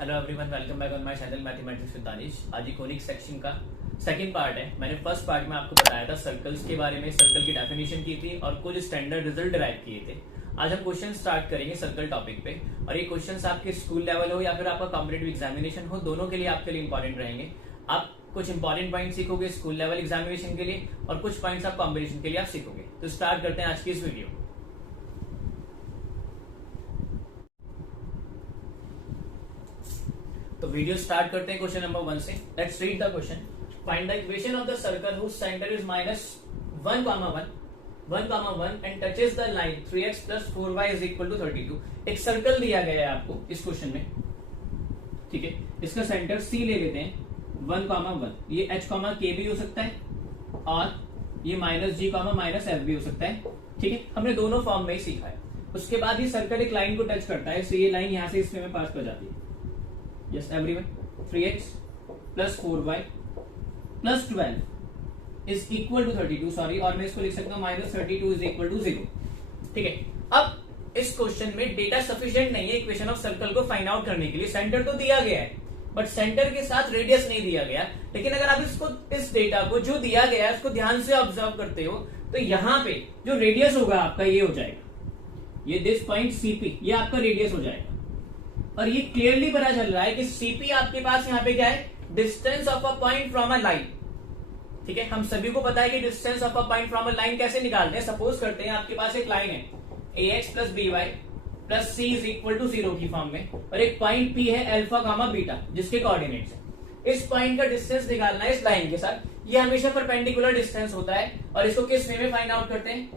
Hello everyone, welcome back on my channel mathematics with Danish. आज ये conic section का second part है। मैंने फर्स्ट पार्ट में आपको बताया था सर्कल्स के बारे में, सर्कल की डेफिनेशन की थी और कुछ स्टैंडर्ड रिजल्ट डिराइव किए थे। आज हम क्वेश्चन स्टार्ट करेंगे सर्कल टॉपिक पे, और ये क्वेश्चंस आपके स्कूल लेवल हो या फिर आपका कॉम्पिटिटिव एग्जामिनेशन हो, दोनों के लिए आपके लिए इंपॉर्टेंट रहेंगे। आप कुछ इंपॉर्टेंट पॉइंट सीखोगे स्कूल लेवल एग्जामिनेशन के लिए और कुछ पॉइंट्स आप कॉम्पिटिशन के लिए आप सीखोगे। तो स्टार्ट करते हैं आज की इस वीडियो। तो वीडियो स्टार्ट करते हैं क्वेश्चन नंबर 1 से। Let's read the question. Find the equation of the circle whose centre is -1, 1, and touches the line 3x + 4y = 32। एक सर्कल दिया गया है आपको इस क्वेश्चन में, ठीक है। इसका सेंटर C ले लेते हैं 1, 1। ये h, k भी हो सकता है और ये -g, -f भी हो सकता है, ठीक है। हमने दोनों फॉर्म में ही सीखा है। उसके बाद ये सर्कल एक लाइन को टच करता है, ये लाइन यहां से इसमें पास कर जाती है। Yes, everyone. 3x + 4y + 12 is equal to 32। Sorry, और मैं इसको लिख सकता हूँ -32 is equal to 0। ठीक है। अब इस क्वेश्चन में डेटा सफिशिएंट नहीं है इक्वेशन ऑफ सर्कल को फाइंड आउट करने के लिए। सेंटर तो दिया गया है बट सेंटर के साथ रेडियस नहीं दिया गया। लेकिन अगर आप इस डेटा को जो दिया गया है उसको ध्यान से ऑब्जर्व करते हो तो यहाँ पे जो रेडियस होगा आपका ये हो जाएगा, ये दिस पॉइंट CP, ये आपका रेडियस हो जाएगा। और ये क्लियरली पता चल रहा है कि CP आपके पास यहाँ पे क्या है, distance of a point from a line. ठीक है, हम सभी को पता है कि distance of a point from a line कैसे निकालते हैं। सपोज करते हैं आपके पास एक लाइन है AX + BY + C = 0 की फॉर्म में, और एक पॉइंट P है अल्फा, बीटा, जिसके कोऑर्डिनेट्स है। इस पॉइंट का डिस्टेंस निकालना है इस लाइन के साथ। ये हमेशा परपेंडिकुलर डिस्टेंस होता है और इसको किस वे में फाइंड आउट करते हैं,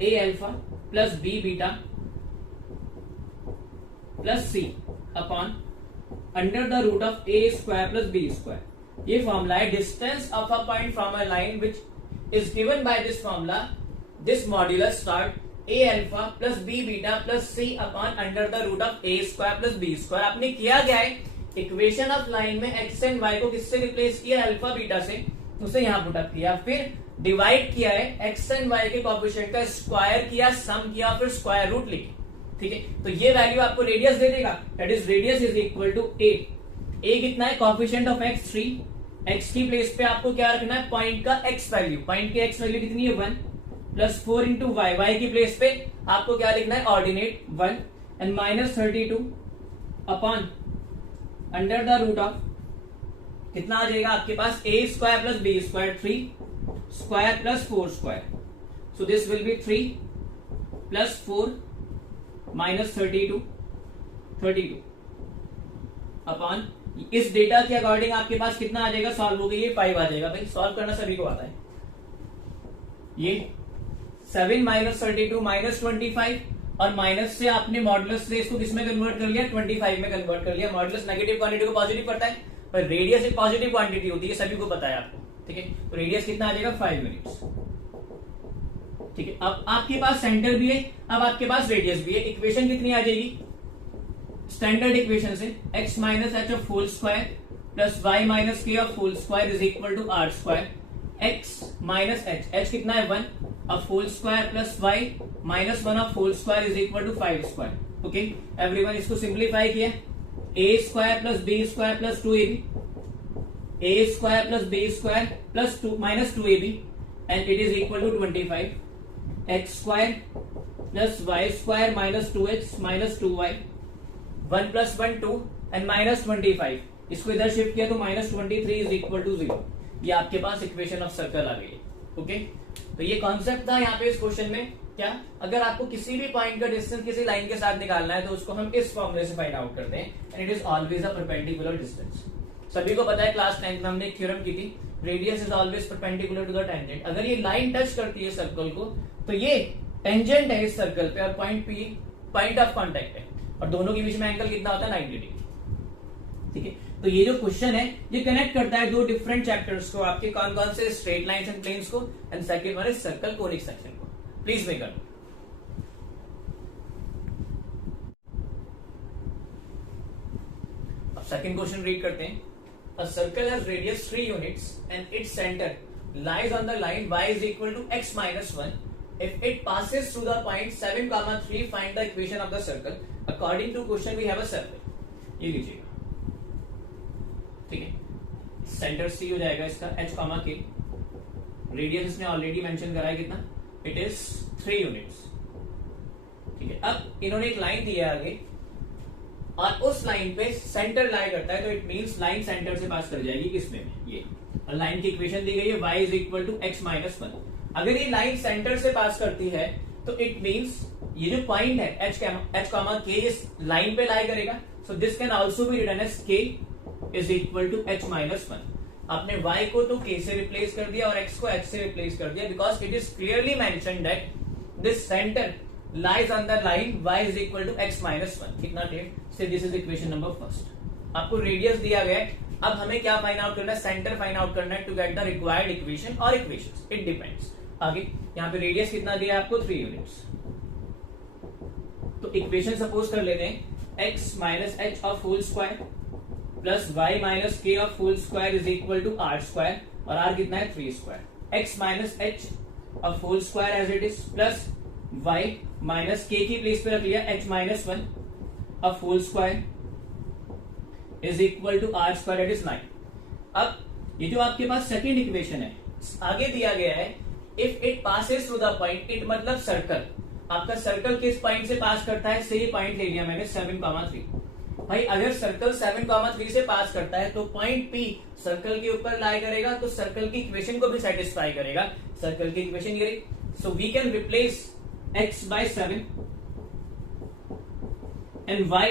A α + B beta + C upon √A² + B²। ये फॉर्मूला है distance of a point from a line which is given by this formula. This modulus start A α + B beta + C upon √A² + B²। आपने किया गया है equation of line में x and y को किससे replace किया, alpha beta से, उसे यहां पुट अप किया, फिर डिवाइड किया है x एंड y के कोएफिशिएंट का स्क्वायर किया, सम किया, फिर स्क्वायर रूट लिखे। ठीक है, तो ये वैल्यू आपको रेडियस दे देगा, that is radius is equal to a कितना है, कोएफिशिएंट ऑफ x 3, x की प्लेस पे आपको क्या रखना है, पॉइंट का x वैल्यू, पॉइंट की x वैल्यू कितनी है 1 + 4 × y, y की प्लेस पे आपको क्या लिखना है, ऑर्डिनेट 1 एंड -32 अपॉन √, कितना आ जाएगा आपके पास, A² + B², 3² + 4²। So this will B 3 + 4 -32 upon, इस डेटा के अकॉर्डिंग आपके पास कितना आ जाएगा, सॉल्व हो गई, ये 5 आ जाएगा। भाई सॉल्व करना सभी को आता है। ये 7 -32 -25 और माइनस से आपने मॉडुलस से इसको किसमें कन्वर्ट कर लिया, 25 में कन्वर्ट कर लिया। मॉडुलस नेगेटिव क्वांटिटी को पॉजिटिव करता है, पर रेडियस एक पॉजिटिव क्वांटिटी होती है, सभी को पता है आपको। ठीक है, तो रेडियस कितना आ जाएगा, 5 यूनिट्स। ठीक है, अब आपके पास सेंटर भी है, अब आपके पास रेडियस भी है। इक्वेशन कितनी आ जाएगी, स्टैंडर्ड इक्वेशन से x - h + y - k = r² x - h कितना है 1 2 + y - 1 2 = 5²। ओके एवरीवन, इसको सिंप्लीफाई किया, A² + B² + 2ab, A² + B² + 2ab and it is equal to 25, x² + y² - 2x - 2y, 1 + 1 2 and -25, इसको इधर शिफ्ट किया तो -23 = 0। ये आपके पास इक्वेशन ऑफ सर्कल आ गई। ओके, तो ये कॉन्सेप्ट था यहाँ पे इस क्वेश्चन में। क्या, अगर आपको किसी भी पॉइंट का डिस्टेंस किसी लाइन के साथ निकालना है तो उसको हम इस फॉर्मूले से फाइंड आउट करते हैं, and it is always a perpendicular distance. सभी को पता है, क्लास 10 में हमने एक थ्योरम की थी, radius is always perpendicular to the tangent. अगर ये लाइन टच करती है सर्कल को तो ये टेंजेंट है इस सर्कल पे और point P point of contact है, और दोनों के बीच में एंगल कितना होता है, 90 डिग्री। ठीक है, तो ये जो क्वेश्चन है ये कनेक्ट करता है दो डिफरेंट चैप्टर्स को, आपके कौन कौन से, स्ट्रेट लाइंस एंड प्लेन्स को, and second one is circle conic section को। Please make it. अब सेकंड क्वेश्चन रीड करते हैं। A circle has radius 3 units and its centre lies on the line y = x - 1 if it passes through the point 7,3 find the equation of the circle according to question we have a circle। ये लीजिएगा, ठीक है। Centre C हो जाएगा इसका h, k, radius इसने already mention करा है कितना, इट इज 3 यूनिट्स, ठीक है। अब इन्होंने एक लाइन दी है आगे और उस लाइन पे सेंटर लाई करता है, तो इट मींस लाइन सेंटर से पास कर जाएगी किसमें में, ये। और लाइन की इक्वेशन दी गई है y is equal to x minus 1। अगर ये लाइन सेंटर से पास करती है तो इट मींस ये जो पॉइंट है h k इस लाइन पे लाई करेगा, so this can also be written as k is equal to h minus 1। आपने y को तो k से रिप्लेस कर दिया और x को h से रिप्लेस कर दिया, because it is clearly mentioned that this centre lies on the line y is equal to x minus 1। कितना क्लियर, से this is equation number first. आपको रेडियस दिया गया है, अब हमें क्या फाइंड आउट करना है, सेंटर फाइंड आउट करना है to get the required equation और इक्वेशंस, इट डिपेंड्स। आगे यहाँ पे रेडियस कितना दिया है आपको, 3 यूनिट्स। तो इक्वेशन सपोज कर लेते हैं x minus h of whole square plus y minus k of whole square is equal to r square, और r कितना है 3 square. x minus h of whole square as it is plus y minus k की place पे रख लिया h minus 1 of whole square is equal to r square, that is 9। अब ये जो आपके पास सेकंड इक्वेशन है, आगे दिया गया है if it passes through the point, it मतलब सर्कल। आपका सर्कल किस पॉइंट से पास करता है, से ये पॉइंट ले लिया मैंने 7,3। भाई अगर सर्कल 7,3 से पास करता है तो पॉइंट P सर्कल के ऊपर लाई करेगा, तो सर्कल की इक्वेशन को भी सेटिस्फाई करेगा। सर्कल की इक्वेशन ये रही, so we can replace x by 7 and y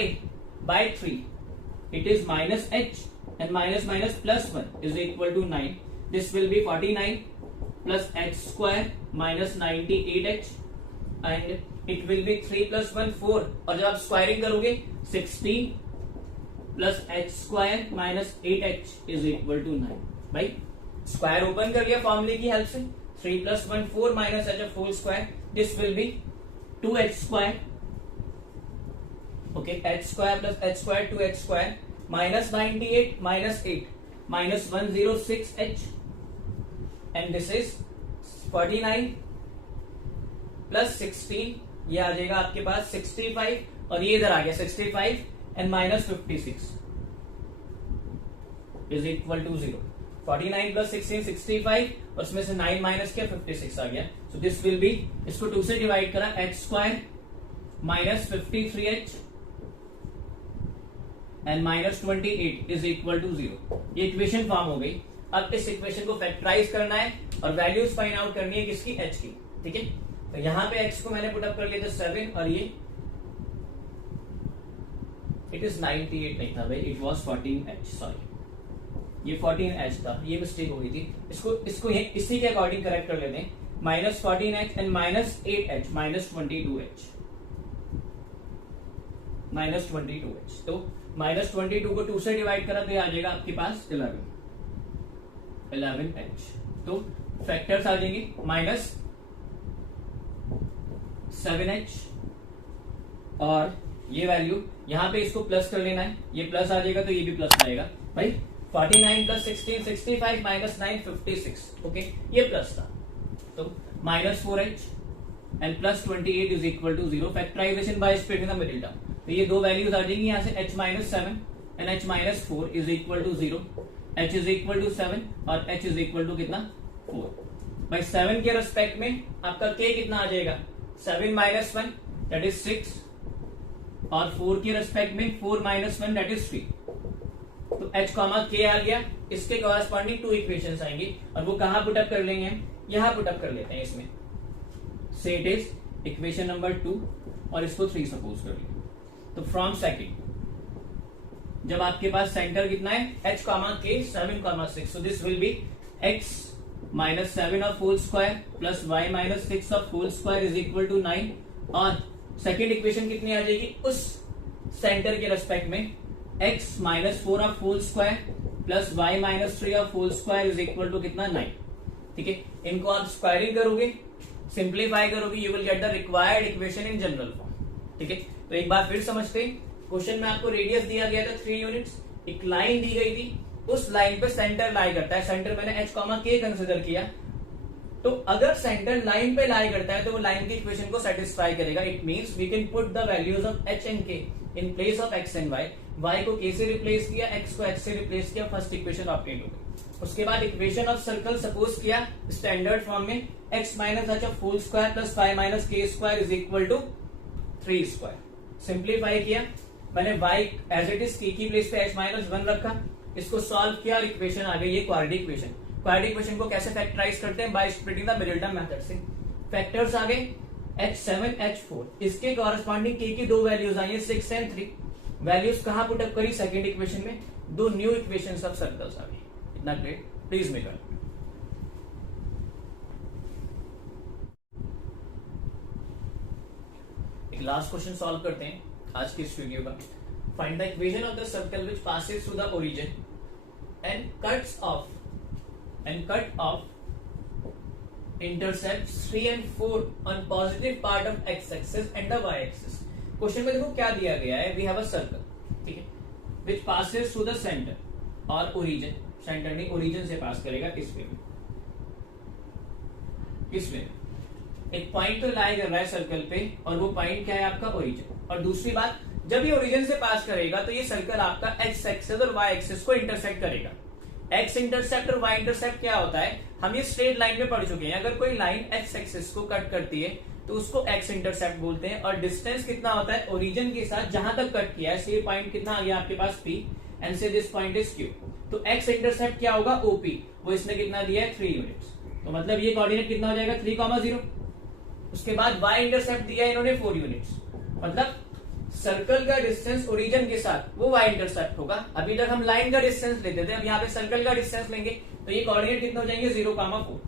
by 3, it is minus h and minus minus plus 1 is equal to 9। this will be 49 plus h square minus 98h and it will be 3 plus 1 4, और जब आप squaring करोगे 16 plus h square minus 8h is equal to 9। भाई square open कर लिया फॉर्मूले की help से, 3 plus 1 4 minus h of whole square, this will be 2h square, okay, h square plus h square 2h square minus 98 minus 8 minus 106h and this is 49 plus 16, ये आ जाएगा आपके पास 65, और ये इधर आ गया 65 and minus 56 is equal to 0। 49 plus 16 65, और उसमें से 9 माइनस किया 56 आ गया। सो दिस विल बी, इसको 2 से डिवाइड करा, h square minus 53h and minus 28 is equal to 0। ये इक्वेशन फॉर्म हो गई। अब इस इक्वेशन को फैक्टराइज करना है और वैल्यूज फाइंड आउट करनी है किसकी, h की, ठीक है। तो यहाँ पे x को मैंने पुट अप कर लिया था 7, और ये इट इज 98 नहीं था भाई, इट वॉज 14h, सॉरी ये 14h था, ये मिस्टेक हो गई थी। इसको इसी के अकॉर्डिंग करेक्ट कर लेते हैं, minus 14h and minus 8h minus 22h, minus 22h। तो माइनस 22 को 2 से डिवाइड करा तो ये आ जाएगा आपके पास 11h। तो फैक्टर्स आ जाएंगे माइनस 7h, और ये वैल्यू यहाँ पे इसको प्लस कर लेना है, ये प्लस आ जाएगा तो ये भी प्लस आएगा भाई। 49 प्लस 16 65 माइनस 9 56, ओके, ये प्लस था, तो minus 4h and plus 28 is equal to 0। Factorisation by splitting the middle term, तो ये दो वैल्यूज आ जाएंगी यहाँ से, h minus 7 and h minus 4 is equal to 0। h is equal to 7 और h इज इक्वल टू कितना, 4। भाई 7 के रेस्पेक्ट में आपका k कितना आ जाएगा, 7 माइनस 1 दैट इज 6, और 4 के रेस्पेक्ट में 4 माइनस 1 दैट इज 3। तो h कॉमा k आ गया, इसके कॉरेस्पॉन्डिंग 2 इक्वेशंस आएंगी, और वो कहां पुट अप कर लेंगे हम, यहां पुट अप कर लेते हैं इसमें। से इट इज इक्वेशन नंबर 2 और इसको 3 सपोज कर लिया। तो फ्रॉम सेकंड जब आपके पास सेंटर कितना है, h comma k 7 comma 6, so this will be x minus 7 of whole square plus y minus 6 of whole square is equal to 9, और सेकेंड इक्वेशन कितनी आ जाएगी, उस सेंटर के रेस्पेक्ट में x minus 4 of whole square plus y minus 3 of whole square is equal to कितना, 9, ठीक है। इनको आप स्क्वायरिंग करोगे, सिंप्लीफाई करोगे, you will get the required equation in general form, ठीक है। तो एक बार फिर समझते हैं, क्वेश्चन में आपको रेडियस दिया गया था 3 यूनिट्स, एक लाइन दी गई थी, उस लाइन पे सेंटर लाई करता है, सेंटर मैंने h, k कंसिडर किया, तो अगर सेंटर लाइन पे लाई करता है तो वो लाइन की इक्वेशन को सेटिस्फाई करेगा. It means we can put the values of h and k in place of x and y. Y को के से रिप्लेस किया, एक्स को एक्स से रिप्लेस किया, फर्स्ट इक्वेशन ऑब्टेन हो गई. उसके बाद इक्वेशन ऑफ सर्कल सपोज किया स्टैंडर्ड फॉर्म में, x minus h of whole square plus y minus k square is equal to 3 square. Simplify किया मैंने, y एज इट इज की प्लेस पे h माइनस 1 रखा, इसको सॉल्व किया और इक्वेशन आ गई ये क्वाड्रेटिक इक्वेशन. क्वाड्रेटिक इक्वेशन को कैसे फैक्टराइज करते हैं? Bye splitting the middle term method से. फैक्टर्स आ गए h7 h4, इसके कॉरेस्पॉन्डिंग k की दो वैल्यूज आई है 6 एंड 3. वैल्यूज कहां पुट अप करी? सेकंड इक्वेशन में. दो न्यू इक्वेशंस ऑफ सर्कल्स आ गई. इतना ग्रेट. Please make it. एक लास्ट क्वेश्चन सॉल्व करते हैं आज की इस वीडियो का. Find the equation of the circle which passes through the origin and cut off intercepts 3 and 4 on positive part of x axis and the y axis. Question में देखो क्या दिया गया है. वी हैव अ सर्कल, ठीक है, which passes through the center और origin. Centre नहीं, ओरिजिन से पास करेगा इस वे में. किस वे? एक पॉइंट तो लाई कर रहा है सर्कल पे और वो पॉइंट क्या है आपका? ओरिजिन. और दूसरी बात, जब ये ओरिजिन से पास करेगा तो ये सर्कल आपका एक्स एक्सिस और वाई एक्सिस को इंटरसेक्ट करेगा. एक्स इंटरसेप्ट और वाई इंटरसेप्ट क्या होता है? हम ये स्ट्रेट लाइन में पढ़ चुके हैं. अगर कोई लाइन एक्स एक्सिस को कट करती है तो उसको एक्स इंटरसेप्ट बोलते हैं. और डिस्टेंस कितना होता है ओरिजिन के साथ जहां तक कट किया है. ये पॉइंट कितना आ गया आपके पास? P एंड से दिस पॉइंट इज Q. तो एक्स इंटरसेप्ट क्या होगा? OP. वो इसने कितना दिया है? 3 यूनिट्स. तो मतलब ये कोऑर्डिनेट कितना हो जाएगा? 3,0. उसके बाद वाई इंटरसेप्ट दिया है इन्होंने 4 यूनिट्स. मतलब सर्कल का डिस्टेंस ओरिजिन के साथ वो वाई इंटरसेप्ट होगा. अभी तक हम लाइन का डिस्टेंस लेते थे, अब यहाँ पे सर्कल का डिस्टेंस लेंगे तो ये कोऑर्डिनेट कितने हो जाएंगे? 0,4.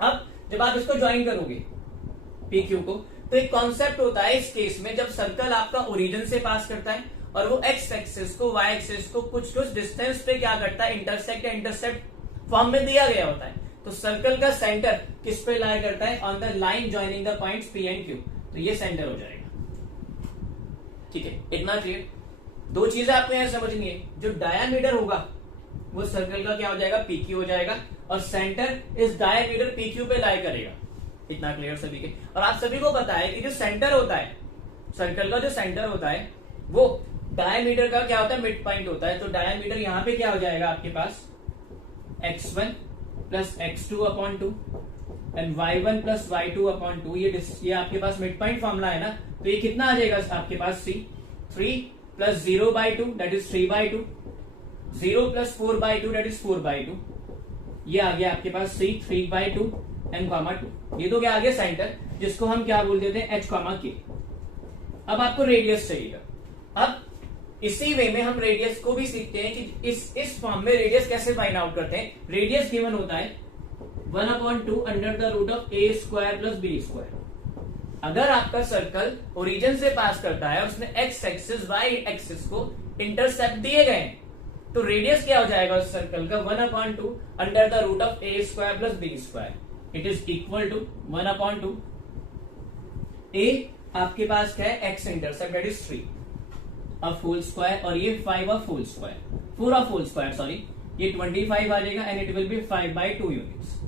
अब जब आप इसको ज्वाइन करोगे PQ को, तो एक कॉन्सेप्ट होता है इस केस में, जब सर्कल आपका ओरिजिन से पास करता है और वो एक्स एक्सिस को वाई एक्सिस को कुछ डिस्टेंस पे क्या करता है? इंटरसेक्ट या इंटरसेप्ट फॉर्म में दिया गया होता है. तो सर्कल का सेंटर किस पे लाई करता है? On the line joining the points P and Q. तो ये सेंटर हो जाएगा. ठीक है, इतना क्लियर. दो चीजें आपको यहां समझनी है. जो डायामीटर होगा वो सर्कल का क्या हो जाएगा? PQ हो जाएगा. और सेंटर इस डायामीटर PQ पे लाई करेगा. इतना क्लियर सभी के. और आप सभी को पता है कि जो सेंटर होता है सर्कल का, जो सेंटर होता है वो डायामीटर का क्या होता है? मिड पॉइंट होता है. तो डायामीटर यहां पे क्या हो जाएगा आपके पास? x1 plus x2 upon 2 and y1 plus y2 upon 2. ये आपके पास मिड पॉइंट फॉर्मूला है ना. तो ये कितना आ जाएगा आपके पास? C. 3 plus 0/2 that is 3/2. 0 plus 4/2 that is 4/2. ये आ गया आपके पास C 3/2 एंड कॉमा 2. ये तो क्या आ गया? सेंटर, जिसको हम क्या बोल देते हैं? H comma K. अब आपको रेडियस चाहिएगा. अब इसी वे में हम रेडियस को भी सीखते हैं कि इस फॉर्म में रेडियस कैसे फाइंड आउट करते हैं. रेडियस गिवन होता है 1/2 under the root of a square plus b square. अगर आपका सर्कल ओरिजिन से पास करता है और उसने एक्स एक्सिस वाई एक्सिस को इंटरसेप्ट दिए गए तो रेडियस क्या हो जाएगा उस सर्कल का? 1/2 under the root of a square plus b square. It is equal to 1/2. a आपके पास क्या है? X intercept that is 3 of whole square और ये 5 of whole square, 4 of whole square sorry. ये 25 आ जाएगा and it will be 5/2 units.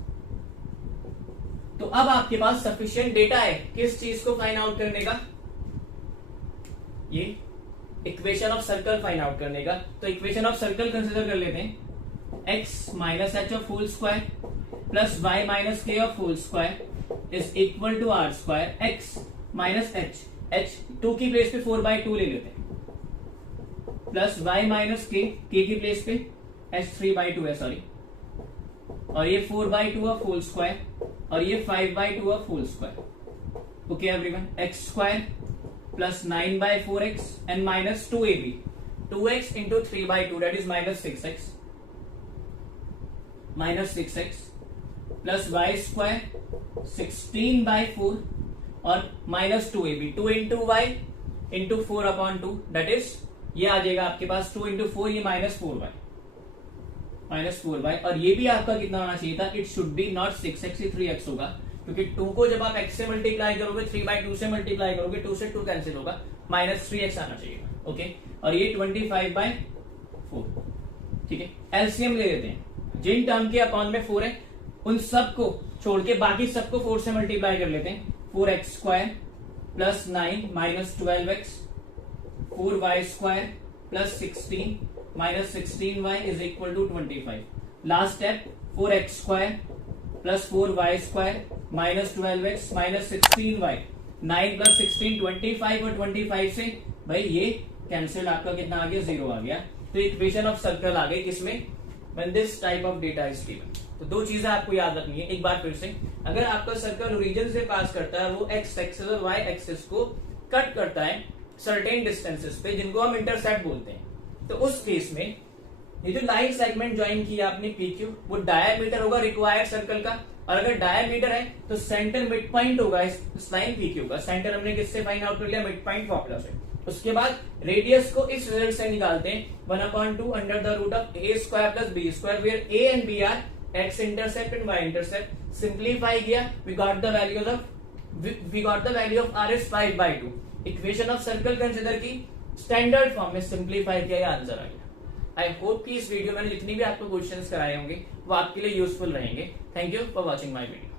तो अब आपके पास सफिशिएंट डेटा है किस चीज को फाइंड आउट करने का? ये equation of circle find out करने का. तो इक्वेशन ऑफ सर्कल कंसीडर कर लेते हैं. x minus h of whole square plus y minus k of whole square is equal to r square. x minus h 2 की प्लेस पे 4/2 ले लेते हैं प्लस y माइनस k की प्लेस पे h 3/2 है सॉरी. और ये 4/2 ऑफ होल स्क्वायर और ये 5/2 of whole square. Okay everyone. x square plus 9/4x and minus 2ab. 2x into 3/2 that is minus 6x. Minus 6x plus y square 16/4 और minus 2ab. 2 into y into 4/2 that is ये आ जाएगा आपके पास 2 into 4, ये minus 4y. Minus 4y. और ये भी आपका कितना होना चाहिए था? It should be not 6x, 3x होगा क्योंकि 2 को जब आप x से मल्टीप्लाई करोगे 3/2 से मल्टीप्लाई करोगे 2 से 2 कैंसिल होगा. माइनस 3x आना चाहिए. ओके. और ये 25/4. ठीक है. एलसीएम ले लेते हैं. जिन टर्म के अपॉन में 4 है उन सब को छोड़ के बाकी सबको 4 से मल्टीप्लाई कर लेते हैं। 4x² plus 9 minus 12x, 4y² plus 16 minus 16y is equal to 25। Last step 4x² plus 4y² minus 12x minus 16y, 9 plus 16 25 और 25 से भाई ये कैंसिल, आपका कितना आ गया 0 आ गया। तो इक्वेशन ऑफ सर्कल आ गई किसमें, when this type of data is given. तो दो चीजें आपको याद रखनी है एक बार फिर से, अगर आपका सर्कल ओरिजिन से पास करता है, वो एक्स एक्सिस और वाई एक्सिस को कट करता है सर्टेन डिस्टेंसेस पे, जिनको हम इंटरसेप्ट बोलते हैं, तो उस केस में ये जो लाइन सेगमेंट ज्वाइन किया आपने PQ, वो डायमीटर होगा रिक्वायर्ड सर्कल का, और अगर डायमीटर है तो सेंटर मिड पॉइंट होगा इस लाइन PQ का। सेंटर हमने किससे फाइंड आउट कर लिया, मिड पॉइंट फॉर्मूला से। उसके बाद रेडियस को इस रिजल्ट से निकालते हैं 1/2 under the root of a² plus b², where a and b are x intercept and y intercept. Simplify किया, we got the value of r is 5/2। Equation of circle consider की, standard form में simplify किया, ये answer आ गया। I hope कि इस video में जितनी भी आपको क्वेश्चंस कराए होंगे वो आपके लिए यूजफुल रहेंगे। Thank you for watching my video.